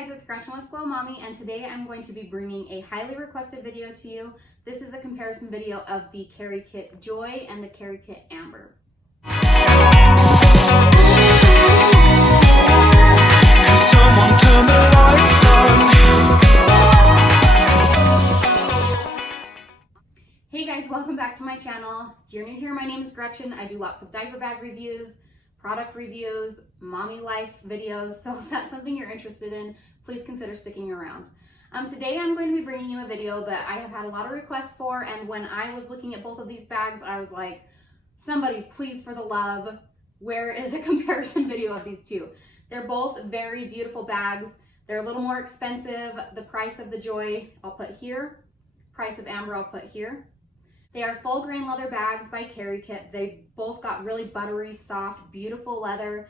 guys, it's Gretchen with Glow Mommy, and today I'm going to be bringing a highly requested video to you. This is a comparison video of the Kerikit Joy and the Kerikit Amber. Someone turn the lights on. Hey guys, welcome back to my channel. If you're new here, my name is Gretchen. I do lots of diaper bag reviews, product reviews, mommy life videos, so if that's something you're interested in, please consider sticking around. Today I'm going to be bringing you a video that I have had a lot of requests for, and when I was looking at both of these bags, I was like, somebody please, for the love, where is a comparison video of these two? They're both very beautiful bags. They're a little more expensive. The price of the Joy I'll put here, price of Amber I'll put here. They are full grain leather bags by Kerikit. They've both got really buttery, soft, beautiful leather.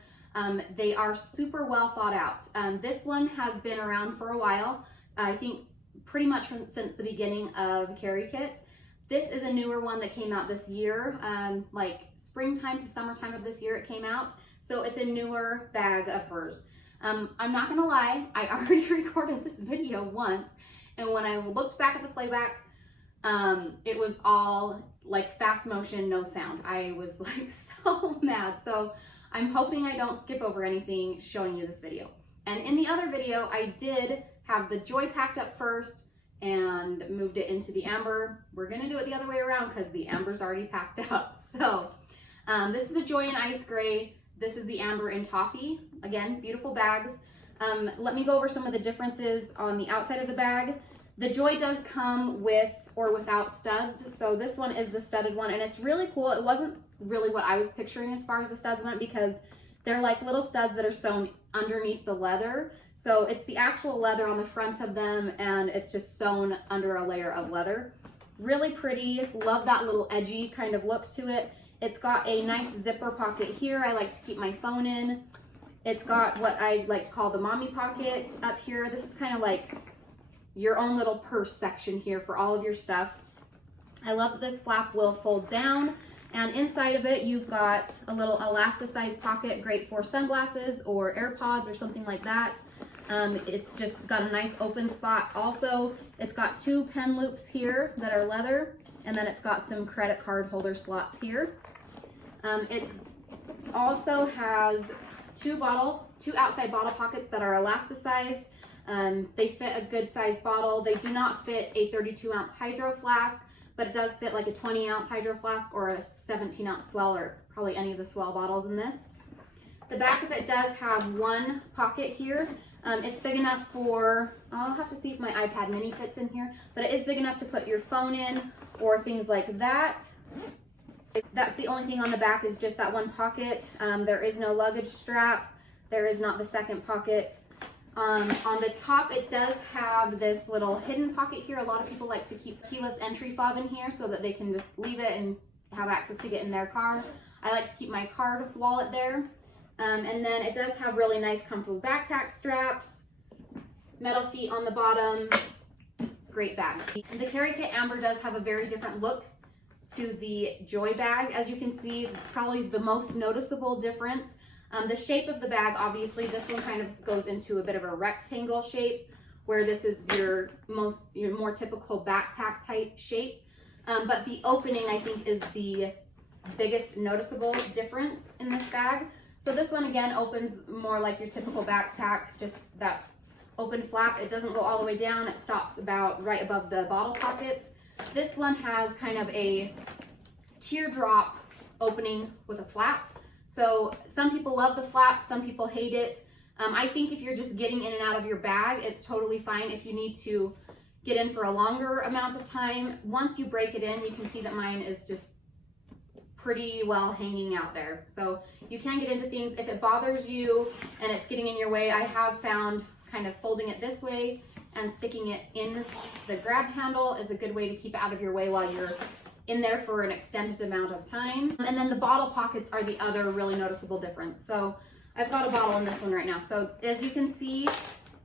They are super well thought out. This one has been around for a while. I think pretty much since the beginning of Kerikit. This is a newer one that came out this year, like springtime to summertime of this year it came out. So it's a newer bag of hers. I'm not gonna lie, I already recorded this video once, and when I looked back at the playback, it was all like fast motion, no sound. I was like so mad. So I'm hoping I don't skip over anything showing you this video. And in the other video, I did have the Joy packed up first and moved it into the Amber. We're gonna do it the other way around because the Amber's already packed up. So this is the Joy in Ice Gray. This is the Amber in Toffee. Again, beautiful bags. Let me go over some of the differences on the outside of the bag. The Joy does come with or without studs. So this one is the studded one, and it's really cool. It wasn't really what I was picturing as far as the studs went, because they're like little studs that are sewn underneath the leather. So it's the actual leather on the front of them, and it's just sewn under a layer of leather. Really pretty. Love that little edgy kind of look to it. It's got a nice zipper pocket here. I like to keep my phone in. It's got what I like to call the mommy pocket up here. This is kind of like your own little purse section here for all of your stuff. I love that this flap will fold down, and inside of it you've got a little elasticized pocket, great for sunglasses or AirPods or something like that. It's just got a nice open spot. Also, it's got two pen loops here that are leather, and then it's got some credit card holder slots here. It also has two outside bottle pockets that are elasticized. They fit a good sized bottle. They do not fit a 32-ounce hydro flask, but it does fit like a 20-ounce hydro flask or a 17-ounce swell, or probably any of the swell bottles in this. The back of it does have one pocket here. It's big enough for, I'll have to see if my iPad mini fits in here, but it is big enough to put your phone in or things like that. That's the only thing on the back, is just that one pocket. There is no luggage strap. There is not the second pocket. On the top, it does have this little hidden pocket here. A lot of people like to keep keyless entry fob in here so that they can just leave it and have access to get in their car. I like to keep my card wallet there. And then it does have really nice, comfortable backpack straps, metal feet on the bottom. Great bag. The Kerikit Amber does have a very different look to the Joy bag. As you can see, probably the most noticeable difference. The shape of the bag, obviously, this one kind of goes into a bit of a rectangle shape, where this is your more typical backpack type shape. But the opening, I think, is the biggest noticeable difference in this bag. So this one, again, opens more like your typical backpack, just that open flap. It doesn't go all the way down. It stops about right above the bottle pockets. This one has kind of a teardrop opening with a flap. So some people love the flap, some people hate it. I think if you're just getting in and out of your bag, it's totally fine. If you need to get in for a longer amount of time, once you break it in, you can see that mine is just pretty well hanging out there. So you can get into things. If it bothers you and it's getting in your way, I have found kind of folding it this way and sticking it in the grab handle is a good way to keep it out of your way while you're in there for an extended amount of time. And then the bottle pockets are the other really noticeable difference. So I've got a bottle in this one right now. So as you can see,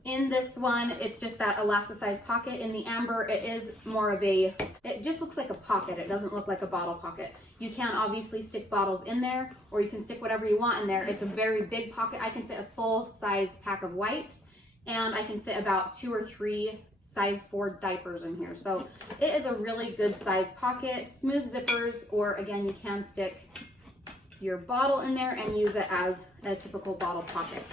in this one, it's just that elasticized pocket. In the Amber, it is more of it just looks like a pocket. It doesn't look like a bottle pocket. You can obviously stick bottles in there, or you can stick whatever you want in there. It's a very big pocket. I can fit a full size pack of wipes and I can fit about 2 or 3 size 4 diapers in here. So it is a really good size pocket, smooth zippers, or again, you can stick your bottle in there and use it as a typical bottle pocket.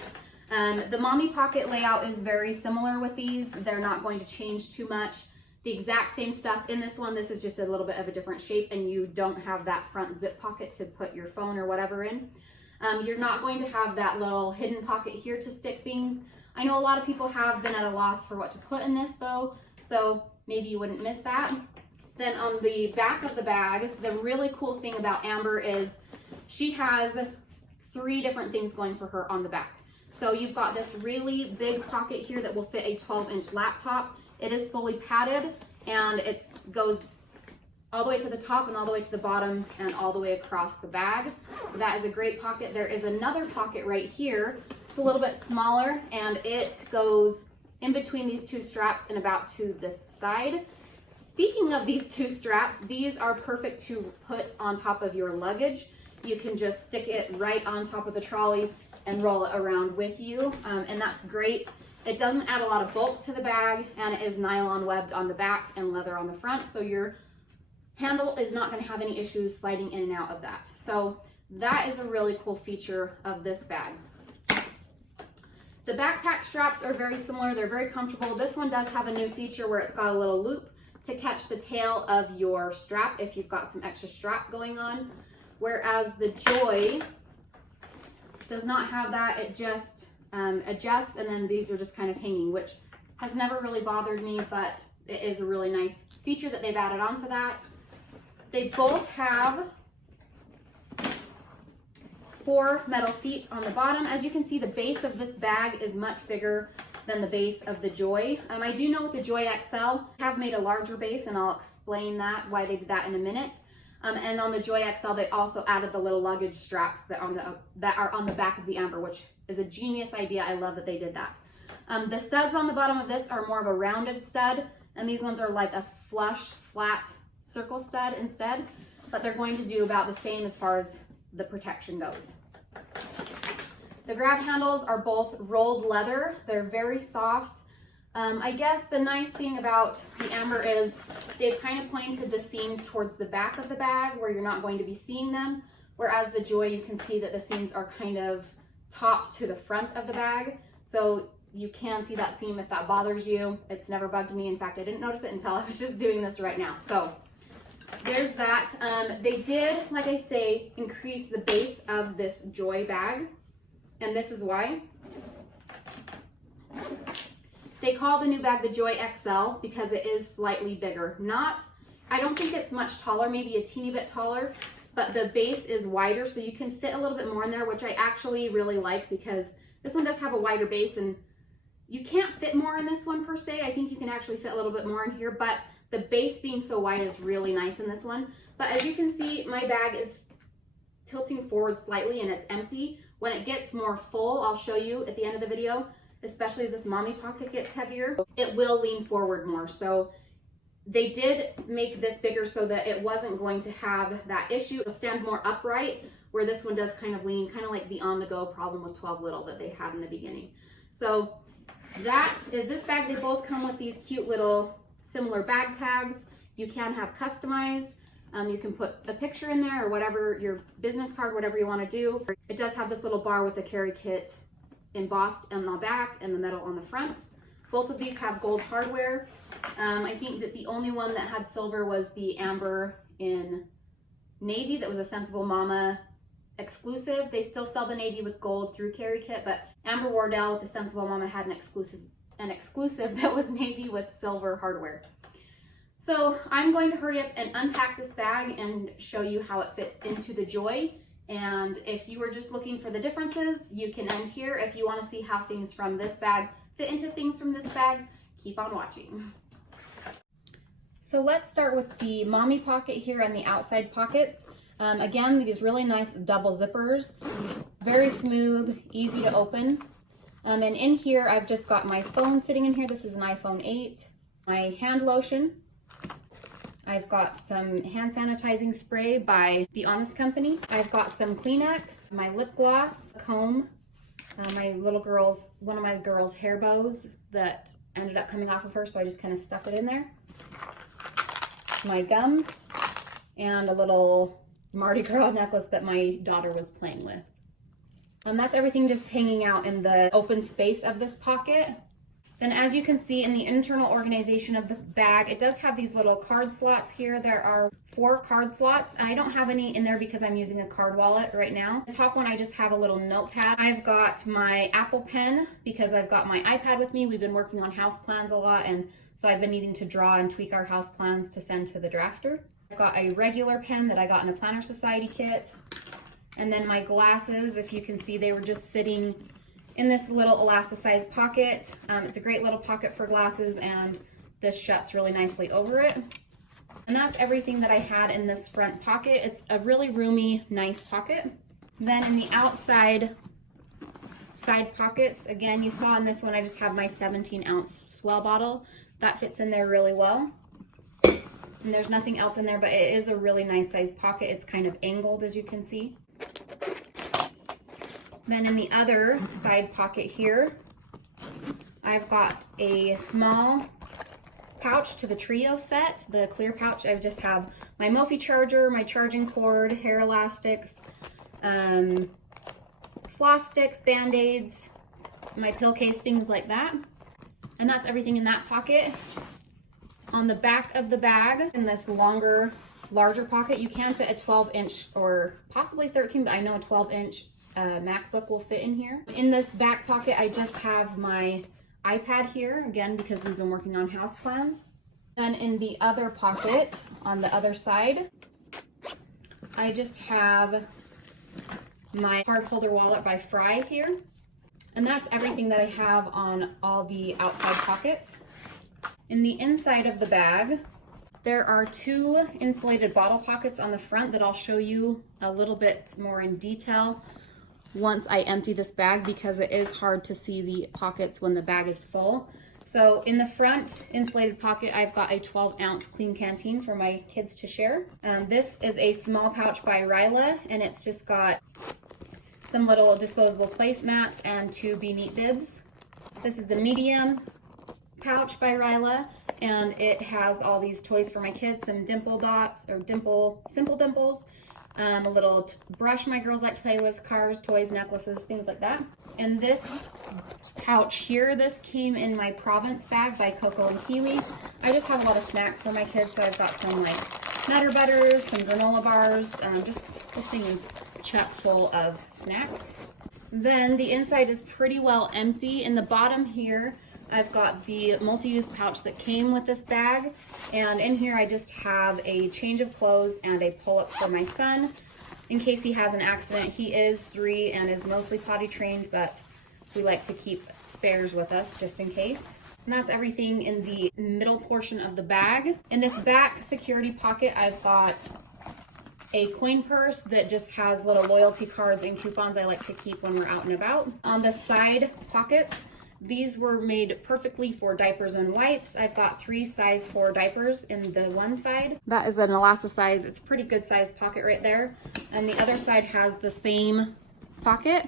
The mommy pocket layout is very similar with these. They're not going to change too much. The exact same stuff in this one. This is just a little bit of a different shape, and you don't have that front zip pocket to put your phone or whatever in. You're not going to have that little hidden pocket here to stick things. I know a lot of people have been at a loss for what to put in this though, so maybe you wouldn't miss that. Then on the back of the bag, the really cool thing about Amber is she has 3 different things going for her on the back. So you've got this really big pocket here that will fit a 12-inch laptop. It is fully padded, and it goes all the way to the top and all the way to the bottom and all the way across the bag. That is a great pocket. There is another pocket right here. It's a little bit smaller, and it goes in between these 2 straps and about to this side. Speaking of these 2 straps, these are perfect to put on top of your luggage. You can just stick it right on top of the trolley and roll it around with you, and that's great. It doesn't add a lot of bulk to the bag, and it is nylon webbed on the back and leather on the front, so your handle is not going to have any issues sliding in and out of that. So that is a really cool feature of this bag. The backpack straps are very similar. They're very comfortable. This one does have a new feature where it's got a little loop to catch the tail of your strap if you've got some extra strap going on, whereas the Joy does not have that. It just adjusts, and then these are just kind of hanging, which has never really bothered me, but it is a really nice feature that they've added onto that. They both have 4 metal feet on the bottom. As you can see, the base of this bag is much bigger than the base of the Joy. I do know with the Joy XL, have made a larger base, and I'll explain that, why they did that in a minute. And on the Joy XL, they also added the little luggage straps that are on the back of the Amber, which is a genius idea. I love that they did that. The studs on the bottom of this are more of a rounded stud, and these ones are like a flush, flat circle stud instead, but they're going to do about the same as far as the protection goes. The grab handles are both rolled leather. They're very soft. I guess the nice thing about the Amber is they've kind of pointed the seams towards the back of the bag where you're not going to be seeing them, whereas the Joy, you can see that the seams are kind of top to the front of the bag, so you can see that seam if that bothers you. It's never bugged me. In fact, I didn't notice it until I was just doing this right now. So there's that. They did, like I say, increase the base of this Joy bag, and this is why. They call the new bag the Joy XL because it is slightly bigger. I don't think it's much taller, maybe a teeny bit taller, but the base is wider, so you can fit a little bit more in there, which I actually really like because this one does have a wider base, and you can't fit more in this one per se. I think you can actually fit a little bit more in here, but the base being so wide is really nice in this one. But as you can see, my bag is tilting forward slightly and it's empty. When it gets more full, I'll show you at the end of the video, especially as this mommy pocket gets heavier, it will lean forward more. So they did make this bigger so that it wasn't going to have that issue. It'll stand more upright, where this one does kind of lean, kind of like the on-the-go problem with 12 Little that they had in the beginning. So that is this bag. They both come with these cute little similar bag tags. You can have customized. You can put a picture in there or whatever, your business card, whatever you want to do. It does have this little bar with the Kerikit embossed on the back and the metal on the front. Both of these have gold hardware. I think that the only one that had silver was the Amber in navy. That was a Sensible Mama exclusive. They still sell the navy with gold through Kerikit, but Amber Wardell with the Sensible Mama had an exclusive that was navy with silver hardware. So I'm going to hurry up and unpack this bag and show you how it fits into the Joy. And if you were just looking for the differences, you can end here. If you want to see how things from this bag fit into things from this bag, keep on watching. So let's start with the mommy pocket here and the outside pockets. Again, these really nice double zippers, very smooth, easy to open. And in here, I've just got my phone sitting in here. This is an iPhone 8, my hand lotion. I've got some hand sanitizing spray by The Honest Company. I've got some Kleenex, my lip gloss, comb, one of my girls' hair bows that ended up coming off of her, so I just kind of stuffed it in there. My gum, and a little Mardi Gras necklace that my daughter was playing with. That's everything just hanging out in the open space of this pocket. Then as you can see in the internal organization of the bag, it does have these little card slots here. There are 4 card slots. I don't have any in there because I'm using a card wallet right now. The top one, I just have a little notepad. I've got my Apple Pen because I've got my iPad with me. We've been working on house plans a lot, and so I've been needing to draw and tweak our house plans to send to the drafter. I've got a regular pen that I got in a Planner Society kit. And then my glasses, if you can see, they were just sitting in this little elasticized pocket. It's a great little pocket for glasses, and this shuts really nicely over it. And that's everything that I had in this front pocket. It's a really roomy, nice pocket. Then in the outside side pockets, again, you saw in this one, I just have my 17-ounce swell bottle. That fits in there really well. And there's nothing else in there, but it is a really nice size pocket. It's kind of angled, as you can see. Then in the other side pocket here, I've got a small pouch to the trio set, the clear pouch. I just have my Mophie charger, my charging cord, hair elastics, floss sticks, band-aids, my pill case, things like that. And that's everything in that pocket. On the back of the bag, in this larger pocket, you can fit a 12-inch or possibly 13, but I know a 12-inch MacBook will fit in here. In this back pocket, I just have my iPad here, again, because we've been working on house plans. Then in the other pocket, on the other side, I just have my card holder wallet by Fry here. And that's everything that I have on all the outside pockets. In the inside of the bag, there are 2 insulated bottle pockets on the front that I'll show you a little bit more in detail once I empty this bag, because it is hard to see the pockets when the bag is full. So in the front insulated pocket, I've got a 12-ounce clean canteen for my kids to share. This is a small pouch by Ryla, and it's just got some little disposable placemats and 2 Be Neat bibs. This is the medium pouch by Ryla, and it has all these toys for my kids, some dimple dots or simple dimples, a little brush my girls like to play with, cars, toys, necklaces, things like that. And this pouch here, this came in my Provence bag by Coco and Kiwi. I just have a lot of snacks for my kids, so I've got some like Nutter Butters, some granola bars, just this thing is chock full of snacks. Then the inside is pretty well empty. In the bottom here, I've got the multi-use pouch that came with this bag, and in here I just have a change of clothes and a pull-up for my son in case he has an accident. He is 3 and is mostly potty trained, but we like to keep spares with us just in case. And that's everything in the middle portion of the bag. In this back security pocket, I've got a coin purse that just has little loyalty cards and coupons I like to keep when we're out and about. On the side pockets, these were made perfectly for diapers and wipes. I've got 3 size 4 diapers in the one side. That is an elasticize. It's a pretty good size pocket right there. And the other side has the same pocket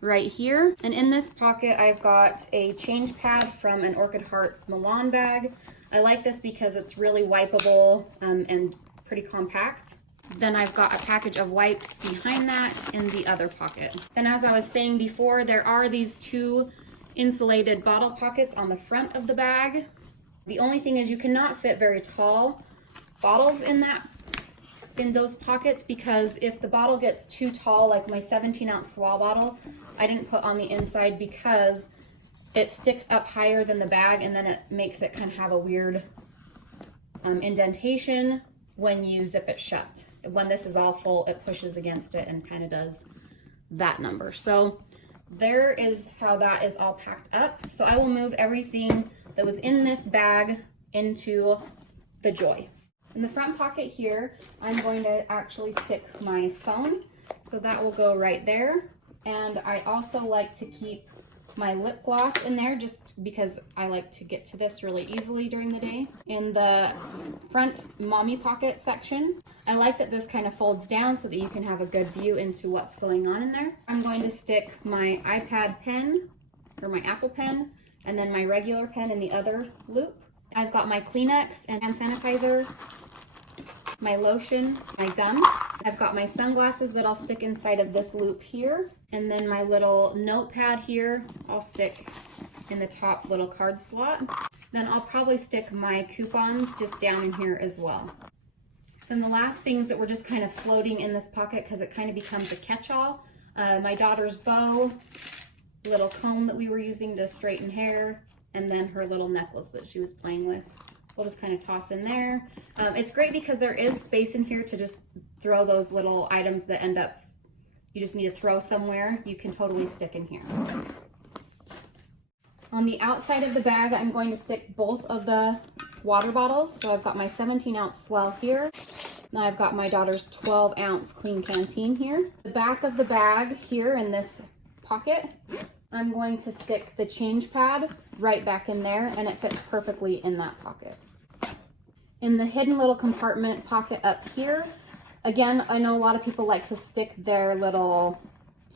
right here. And in this pocket, I've got a change pad from an Orchid Hearts Milan bag. I like this because it's really wipeable and pretty compact. Then I've got a package of wipes behind that in the other pocket. And as I was saying before, there are these 2 insulated bottle pockets on the front of the bag. The only thing is you cannot fit very tall bottles in those pockets, because if the bottle gets too tall, like my 17-ounce swell bottle, I didn't put on the inside because it sticks up higher than the bag, and then it makes it kind of have a weird indentation when you zip it shut. When this is all full, it pushes against it and kind of does that number. So there is how that is all packed up. So I will move everything that was in this bag into the Joy. In the front pocket here, I'm going to actually stick my phone. So that will go right there. And I also like to keep my lip gloss in there just because I like to get to this really easily during the day. In the front mommy pocket section, I like that this kind of folds down so that you can have a good view into what's going on in there. I'm going to stick my iPad pen or my Apple pen and then my regular pen in the other loop. I've got my Kleenex and hand sanitizer, my lotion, my gum. I've got my sunglasses that I'll stick inside of this loop here. And then my little notepad here, I'll stick in the top little card slot. Then I'll probably stick my coupons just down in here as well. Then the last things that were just kind of floating in this pocket because it kind of becomes a catch-all. My daughter's bow, little comb that we were using to straighten hair, and then her little necklace that she was playing with. We'll just kind of toss in there. It's great because there is space in here to just throw those little items that end up, you just need to throw somewhere. You can totally stick in here. On the outside of the bag, I'm going to stick both of the water bottles. So I've got my 17-ounce Swell here. Now I've got my daughter's 12-ounce Clean Canteen here. The back of the bag here in this pocket, I'm going to stick the change pad right back in there, and it fits perfectly in that pocket. In the hidden little compartment pocket up here, again, I know a lot of people like to stick their little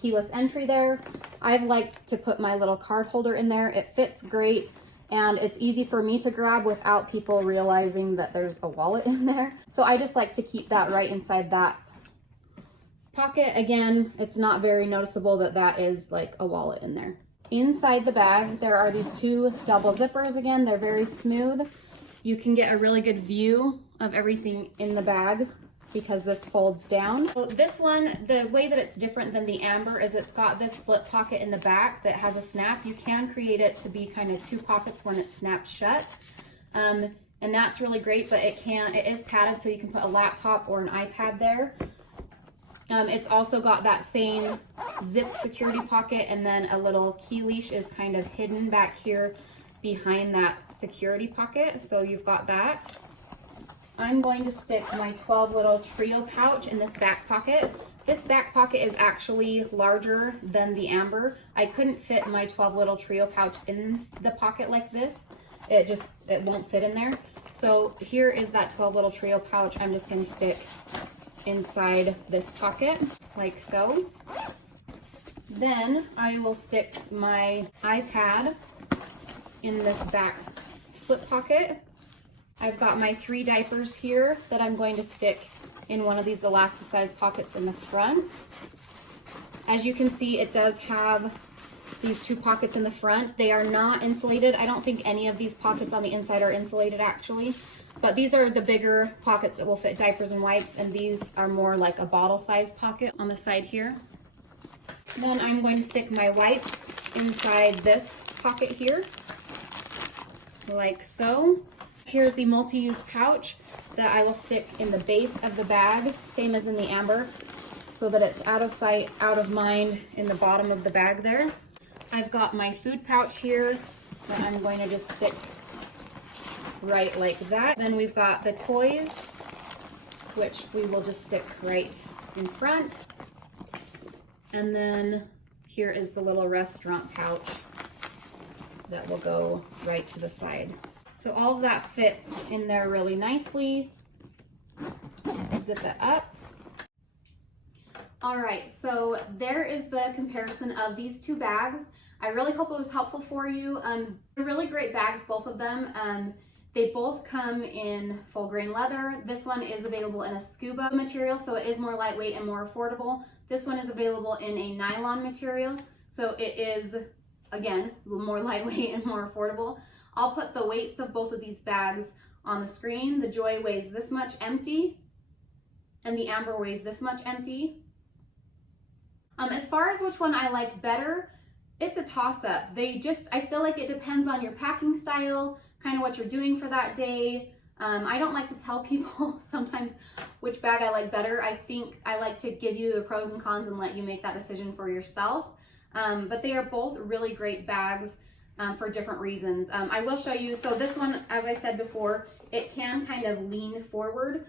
keyless entry there. I've liked to put my little card holder in there. It fits great, and it's easy for me to grab without people realizing that there's a wallet in there. So I just like to keep that right inside that pocket. Again, it's not very noticeable that that is like a wallet in there. Inside the bag, there are these two double zippers. Again, they're very smooth. You can get a really good view of everything in the bag because this folds down. So this one, the way that it's different than the Amber is it's got this slip pocket in the back that has a snap. You can create it to be kind of two pockets when it's snapped shut. And that's really great, but it is padded so you can put a laptop or an iPad there. It's also got that same zip security pocket, and then a little key leash is kind of hidden back here behind that security pocket. So you've got that. I'm going to stick my 12 little trio pouch in this back pocket. This back pocket is actually larger than the Amber. I couldn't fit my 12 little trio pouch in the pocket like this. It won't fit in there. So here is that 12 little trio pouch. I'm just going to stick inside this pocket like so. Then I will stick my iPad in this back slip pocket. I've got my 3 diapers here that I'm going to stick in one of these elasticized pockets in the front. As you can see, it does have these 2 pockets in the front. They are not insulated. I don't think any of these pockets on the inside are insulated actually. But these are the bigger pockets that will fit diapers and wipes, and these are more like a bottle size pocket on the side here. Then I'm going to stick my wipes inside this pocket here, like so. Here's the multi-use pouch that I will stick in the base of the bag, same as in the Amber, so that it's out of sight, out of mind in the bottom of the bag there. I've got my food pouch here that I'm going to just stick right like that. Then we've got the toys, which we will just stick right in front. And then here is the little restaurant pouch that will go right to the side. So all of that fits in there really nicely. Zip it up. All right, so there is the comparison of these 2 bags. I really hope it was helpful for you. They're really great bags, both of them. They both come in full grain leather. This one is available in a scuba material, so it is more lightweight and more affordable. This one is available in a nylon material, so it is, again, more lightweight and more affordable. I'll put the weights of both of these bags on the screen. The Joy weighs this much empty, and the Amber weighs this much empty. As far as which one I like better, it's a toss-up. I feel like it depends on your packing style, kind of what you're doing for that day. I don't like to tell people sometimes which bag I like better. I think I like to give you the pros and cons and let you make that decision for yourself. But they are both really great bags for different reasons. I will show you, so this one, as I said before, it can kind of lean forward.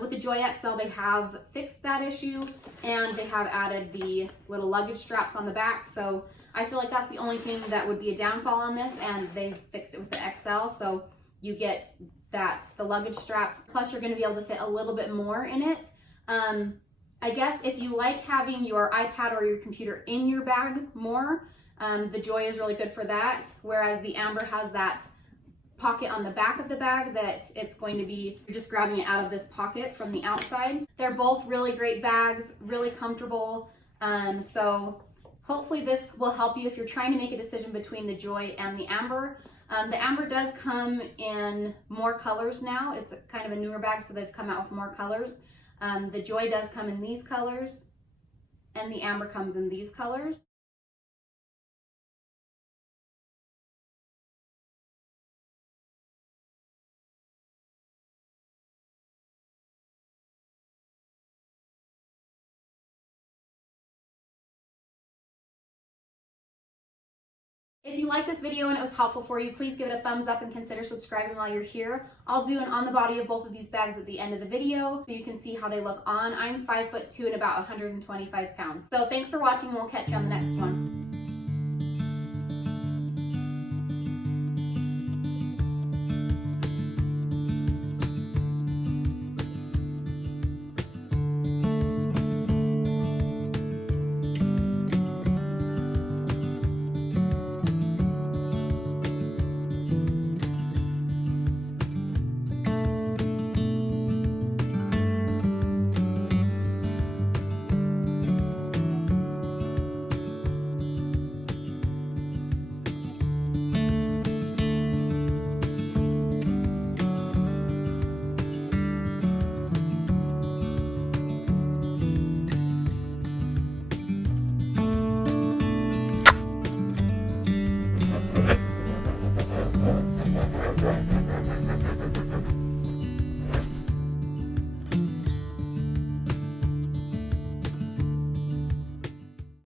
With the Joy XL, they have fixed that issue, and they have added the little luggage straps on the back. So I feel like that's the only thing that would be a downfall on this, and they fixed it with the XL, so you get the luggage straps, plus you're going to be able to fit a little bit more in it. I guess if you like having your iPad or your computer in your bag more, the Joy is really good for that, whereas the Amber has that pocket on the back of the bag that it's going to be, you're just grabbing it out of this pocket from the outside. They're both really great bags, really comfortable, so hopefully this will help you if you're trying to make a decision between the Joy and the Amber. The Amber does come in more colors now. It's kind of a newer bag, so they've come out with more colors. The Joy does come in these colors, and the Amber comes in these colors. If you like this video and it was helpful for you, please give it a thumbs up and consider subscribing while you're here. I'll do an on the body of both of these bags at the end of the video so you can see how they look on. I'm 5'2" and about 125 pounds. So thanks for watching, and we'll catch you on the next one.